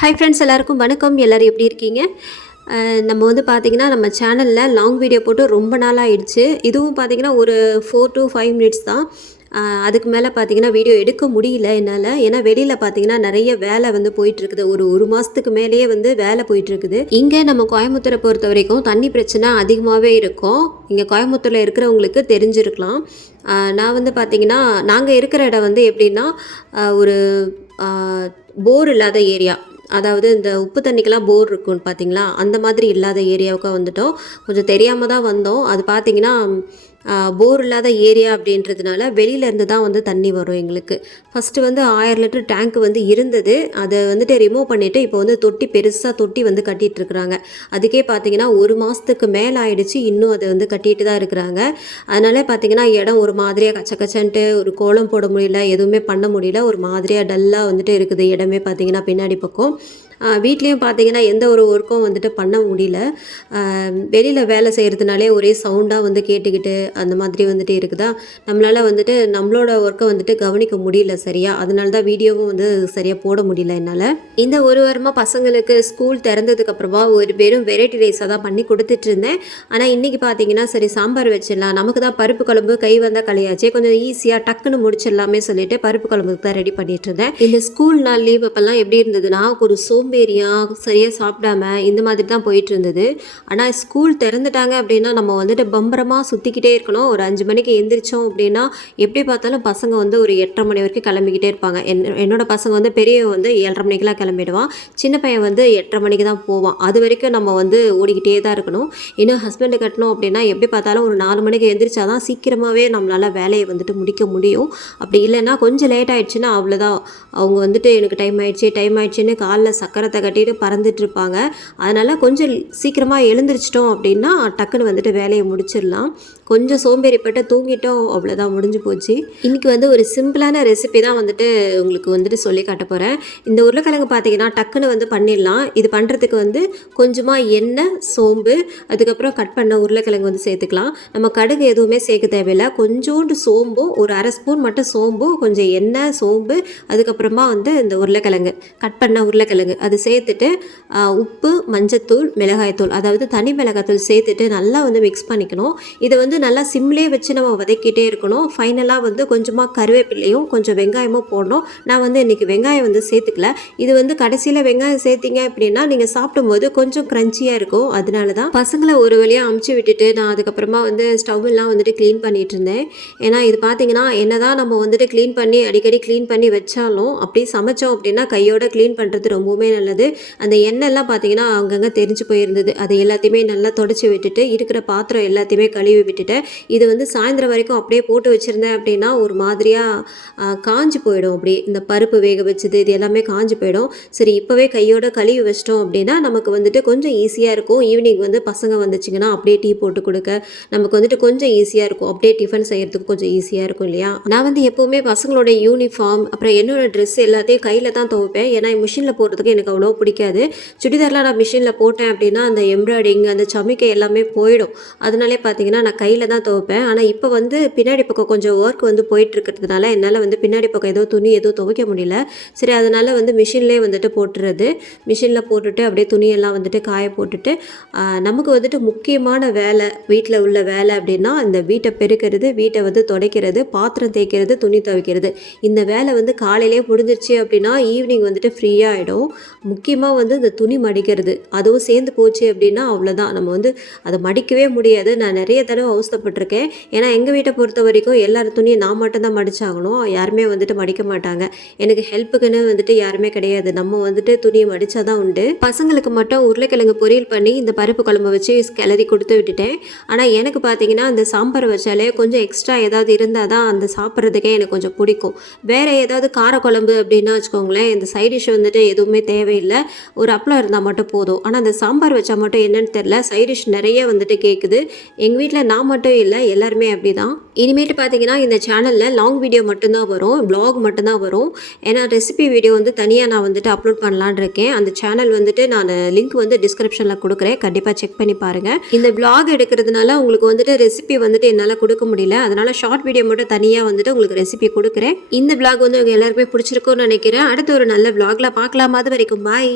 Hi friends, எல்லாருக்கும் வணக்கம். எல்லோரும் எப்படி இருக்கீங்க? நம்ம வந்து பார்த்திங்கன்னா நம்ம சேனலில் லாங் வீடியோ போட்டு ரொம்ப நாள் ஆயிடுச்சு. இதுவும் பார்த்திங்கன்னா ஒரு 4 to 5 மினிட்ஸ் தான். அதுக்கு மேலே பார்த்திங்கன்னா வீடியோ எடுக்க முடியல என்னால். ஏன்னா வெளியில் பார்த்திங்கன்னா நிறைய வேலை வந்து போயிட்டுருக்குது. ஒரு மாதத்துக்கு மேலேயே வந்து வேலை போயிட்டுருக்குது. இங்கே நம்ம கோயம்புத்தூரை பொறுத்த வரைக்கும் தண்ணி பிரச்சனை அதிகமாகவே இருக்கும். இங்கே கோயம்புத்தூரில் இருக்கிறவங்களுக்கு தெரிஞ்சிருக்கலாம். நான் வந்து பார்த்திங்கன்னா நாங்கள் இருக்கிற இடம் வந்து எப்படின்னா ஒரு போர் இல்லாத ஏரியா. அதாவது இந்த உப்பு தண்ணிக்கெல்லாம் போர் இருக்குன்னு பார்த்தீங்களா, அந்த மாதிரி இல்லாத ஏரியாவுக்கு வந்துட்டோம். கொஞ்சம் தெரியாமல் தான் வந்தோம். அது பார்த்திங்கன்னா போர் இல்லாத ஏரியா அப்படின்றதுனால வெளியிலேருந்து தான் வந்து தண்ணி வரும் எங்களுக்கு. ஃபஸ்ட்டு வந்து 1000 லிட்டர் டேங்க் வந்து இருந்தது. அதை வந்துட்டு ரிமூவ் பண்ணிவிட்டு இப்போ வந்து பெருசாக தொட்டி வந்து கட்டிகிட்ருக்குறாங்க. அதுக்கே பார்த்திங்கன்னா ஒரு மாதத்துக்கு மேலே ஆயிடுச்சு. இன்னும் அதை வந்து கட்டிகிட்டு தான் இருக்கிறாங்க. அதனால பார்த்திங்கன்னா இடம் ஒரு மாதிரியாக கச்சன்ட்டு, ஒரு கோலம் போட முடியல, எதுவுமே பண்ண முடியல. ஒரு மாதிரியாக டல்லாக வந்துட்டு இருக்குது இடமே பார்த்திங்கன்னா பின்னாடி பக்கம். வீட்லேயும் பார்த்திங்கன்னா எந்த ஒரு ஒர்க்கும் வந்துட்டு பண்ண முடியல. வெளியில் வேலை செய்கிறதுனாலே ஒரே சவுண்டாக வந்து கேட்டுக்கிட்டு அந்த மாதிரி வந்துட்டு இருக்குதா, நம்மளால் வந்துட்டு நம்மளோட ஒர்க்கை வந்துட்டு கவனிக்க முடியல சரியா. அதனால தான் வீடியோவும் வந்து சரியாக போட முடியல என்னால். இந்த ஒரு வாரமாக பசங்களுக்கு ஸ்கூல் திறந்ததுக்கப்புறமா வெறும் வெரைட்டி ரைஸாக தான் பண்ணி கொடுத்துட்டு இருந்தேன். ஆனால் இன்றைக்கி பார்த்திங்கன்னா சரி சாம்பார் வச்சிடலாம், நமக்கு தான் பருப்பு குழம்பு கை வந்தால் கலையாச்சே, கொஞ்சம் ஈஸியாக டக்குன்னு முடிச்சிடலாமே சொல்லிட்டு பருப்பு குழம்புக்கு தான் ரெடி பண்ணிட்டு இருந்தேன். இந்த ஸ்கூல் நாள் லீவ் அப்போல்லாம் எப்படி இருந்ததுன்னா ஒரு சோம்பேறியாக சரியாக சாப்பிடாம இந்த மாதிரி தான் போயிட்டு இருந்தது. ஆனால் ஸ்கூல் திறந்துட்டாங்க அப்படின்னா நம்ம வந்துட்டு பம்பரமாக சுற்றிக்கிட்டே இருக்கணும். ஒரு 5 மணிக்கு எழுந்திரிச்சோம் அப்படின்னா எப்படி பார்த்தாலும் பசங்க வந்து ஒரு 8:30 மணி வரைக்கும் கிளம்பிக்கிட்டே இருப்பாங்க. என்னோட பசங்க வந்து பெரியவன் வந்து 7:30 மணிக்கெலாம் கிளம்பிடுவான். சின்ன பையன் வந்து 8:30 மணிக்கு தான் போவான். அது வரைக்கும் நம்ம வந்து ஓடிக்கிட்டே தான் இருக்கணும். இன்னும் ஹஸ்பண்டு கட்டணும் அப்படின்னா எப்படி பார்த்தாலும் ஒரு 4 மணிக்கு எழுந்திரிச்சா தான் சீக்கிரமாகவே நம்மளால் வேலையை வந்துட்டு முடிக்க முடியும். அப்படி இல்லைன்னா கொஞ்சம் லேட் ஆகிடுச்சுன்னா அவ்வளோதான். அவங்க வந்துட்டு எனக்கு டைம் ஆயிடுச்சுன்னு காலில் சக்கரத்தை கட்டிட்டு பறந்துட்டு இருப்பாங்க. அதனால் கொஞ்சம் சீக்கிரமாக எழுந்திரிச்சிட்டோம் அப்படின்னா டக்குன்னு வந்துட்டு வேலையை முடிச்சிடலாம். கொஞ்சம் சோம்பேறிப்பட்டு தூங்கிட்டோம், அவ்வளோதான், முடிஞ்சு போச்சு. இன்றைக்கி வந்து ஒரு சிம்பிளான ரெசிபி தான் வந்துட்டு உங்களுக்கு வந்துட்டு சொல்லி காட்ட போகிறேன். இந்த உருளைக்கிழங்கு பார்த்தீங்கன்னா டக்குன்னு வந்து பண்ணிடலாம். இது பண்ணுறதுக்கு வந்து கொஞ்சமாக எண்ணெய், சோம்பு, அதுக்கப்புறம் கட் பண்ண உருளைக்கிழங்கு வந்து சேர்த்துக்கலாம். நம்ம கடுகு எதுவுமே சேர்க்க தேவையில்லை. கொஞ்சோண்டு சோம்பும், ஒரு 1/2 ஸ்பூன் மட்டும் சோம்பும், கொஞ்சம் எண்ணெய், சோம்பு, அதுக்கப்புறமா வந்து இந்த உருளைக்கிழங்கு கட் பண்ண உருளைக்கிழங்கு அது சேர்த்துட்டு உப்பு, மஞ்சத்தூள், மிளகாய்த்தூள், அதாவது தனி மிளகாய்த்தூள் சேர்த்துட்டு நல்லா வந்து மிக்ஸ் பண்ணிக்கணும். இதை வந்து நல்லா சிம்லேயே வச்சு நம்ம வதக்கிட்டே இருக்கணும். ஃபைனலாக வந்து கொஞ்சமாக கருவேப்பிலையும் கொஞ்சம் வெங்காயமும் போடணும். நான் வந்து இன்றைக்கி வெங்காயம் வந்து சேர்த்துக்கல. இது வந்து கடைசியில் வெங்காயம் சேர்த்திங்க அப்படின்னா நீங்கள் சாப்பிடும்போது கொஞ்சம் க்ரன்ச்சியாக இருக்கும். அதனால தான் பசங்களை ஒரு வழியாக அமுச்சு விட்டுட்டு நான் அதுக்கப்புறமா வந்து ஸ்டவ்லாம் வந்துட்டு க்ளீன் பண்ணிகிட்டு இருந்தேன். ஏன்னா இது பார்த்திங்கன்னா என்ன தான் நம்ம வந்துட்டு அடிக்கடி க்ளீன் பண்ணி வச்சாலும் அப்படி சமைச்சோம் அப்படின்னா கையோட க்ளீன் பண்ணுறது ரொம்பவுமே நல்லது. அந்த எண்ணெய்லாம் பார்த்திங்கன்னா அங்கங்கே தெரிஞ்சு போயிருந்தது. அதை எல்லாத்தையுமே நல்லா தொடச்சி விட்டுட்டு இருக்கிற பாத்திரம் எல்லாத்தையுமே கழுவி விட்டுட்டு இது வந்து சாயந்தரம் வரைக்கும் அப்படியே போட்டு வச்சுருந்தேன் அப்படின்னா ஒரு மாதிரியாக காஞ்சி போயிடும். அப்படி இந்த பருப்பு வேக வச்சது இது எல்லாமே காஞ்சி போயிடும். சரி இப்போவே கையோட கழுவி வச்சிட்டோம் அப்படின்னா நமக்கு வந்துட்டு கொஞ்சம் ஈஸியாக இருக்கும். ஈவினிங் வந்து பசங்க வந்துச்சிங்கன்னா அப்படியே டீ போட்டு கொடுக்க நமக்கு வந்துட்டு கொஞ்சம் ஈஸியாக இருக்கும். அப்படியே டிஃபன் செய்கிறதுக்கு கொஞ்சம் ஈஸியாக இருக்கும் இல்லையா. நான் வந்து எப்போவுமே பசங்களோட யூனிஃபார்ம் அப்புறம் என்னோட ட்ரெஸ் எல்லாத்தையும் கையில் தான் துவைப்பேன். ஏன்னா மிஷினில் போடுறதுக்கு எனக்கு அவ்வளோ பிடிக்காது. சுடிதார்லாம் நான் மிஷினில் போட்டேன் அப்படின்னா அந்த எம்ப்ராய்டிங், அந்த சமிக்கை எல்லாமே போயிடும். அதனாலே பார்த்தீங்கன்னா நான் கையில் தான் துவைப்பேன். ஆனால் இப்போ வந்து பின்னாடி பக்கம் கொஞ்சம் ஒர்க் வந்து போயிட்டுருக்கிறதுனால என்னால் வந்து பின்னாடி பக்கம் துணி துவைக்க முடியல. சரி அதனால் வந்து மிஷின்லேயே வந்துட்டு போட்டுறது. மிஷினில் போட்டுட்டு அப்படியே துணியெல்லாம் வந்துட்டு காய போட்டுட்டு நமக்கு வந்துட்டு முக்கியமான வேலை வீட்டில் உள்ள வேலை அப்படின்னா இந்த வீட்டை பெருக்கிறது, வீட்டை வந்து துடைக்கிறது, பாத்திரம் தேய்க்கிறது, துணி துவைக்கிறது. இந்த வேலை வந்து காலையிலே முடிஞ்சிருச்சு அப்படின்னா ஈவினிங் வந்துட்டு ஃப்ரீயாக ஆகிடும். முக்கியமாக வந்து இந்த துணி மடிக்கிறது அதுவும் சேர்ந்து போச்சு அப்படின்னா அவ்வளோதான். நம்ம வந்து அதை மடிக்கவே முடியாது. நான் நிறைய தடவை அவஸ்தைப்பட்டிருக்கேன். ஏன்னா எங்கள் வீட்டை பொறுத்த வரைக்கும் எல்லார் துணியும் நான் மட்டும்தான் மடிச்சாகணும். யாருமே வந்துட்டு மடிக்க மாட்டாங்க. எனக்கு ஹெல்ப்புக்குன்னு வந்துட்டு யாருமே கிடையாது. நம்ம வந்துட்டு துணியை மடித்தா தான் உண்டு. பசங்களுக்கு மட்டும் உருளைக்கிழங்கு பொரியல் பண்ணி இந்த பருப்பு குழம்பு வச்சு கிளறி கொடுத்து விட்டுட்டேன். ஆனால் எனக்கு பார்த்தீங்கன்னா அந்த சாம்பார் வச்சாலே கொஞ்சம் எக்ஸ்ட்ரா ஏதாவது இருந்தால் தான் அந்த சாப்பிட்றதுக்கே எனக்கு கொஞ்சம் பிடிக்கும். வேறு ஏதாவது காரக்குழம்பு அப்படின்னா வச்சுக்கோங்களேன், இந்த சைட் டிஷ் வந்துட்டு எதுவுமே தேவையில்லை. ஒரு அப்பளம் இருந்தால் மட்டும் போதும். ஆனால் அந்த சாம்பார் வச்சா மட்டும் என்னன்னு தெரில, சைட் டிஷ் நிறைய வந்துட்டு கேட்குது. எங்கள் வீட்டில் நான் மட்டும் இல்லை, எல்லாருமே அப்படி தான். இனிமேட்டு பார்த்தீங்கன்னா இந்த சேனலில் லாங் வீடியோ மட்டும்தான் வரும், வ்ளாக் மட்டும்தான் வரும். ஏன்னா ரெசிபி வீடியோ வந்து தனியாக நான் வந்துட்டு அப்லோட் பண்ணலான்னு இருக்கேன். அந்த சேனல் வந்துட்டு நான் லிங்க் வந்து டிஸ்கிரிப்ஷனில் கொடுக்குறேன், கண்டிப்பாக செக் பண்ணி பாருங்கள். இந்த வ்ளாக் எடுக்கிறதுனால உங்களுக்கு வந்துட்டு ரெசிபி வந்துட்டு என்னால் கொடுக்க முடியல. அதனால் ஷார்ட் வீடியோ மட்டும் தனியாக வந்துட்டு உங்களுக்கு ரெசிபி கொடுக்குறேன். இந்த வ்ளாக் வந்து உங்கள் எல்லாருமே பிடிச்சிருக்கும்னு நினைக்கிறேன். அடுத்து ஒரு நல்ல வ்ளாகில் பார்க்கலாம். அது வரைக்கும் பாய்.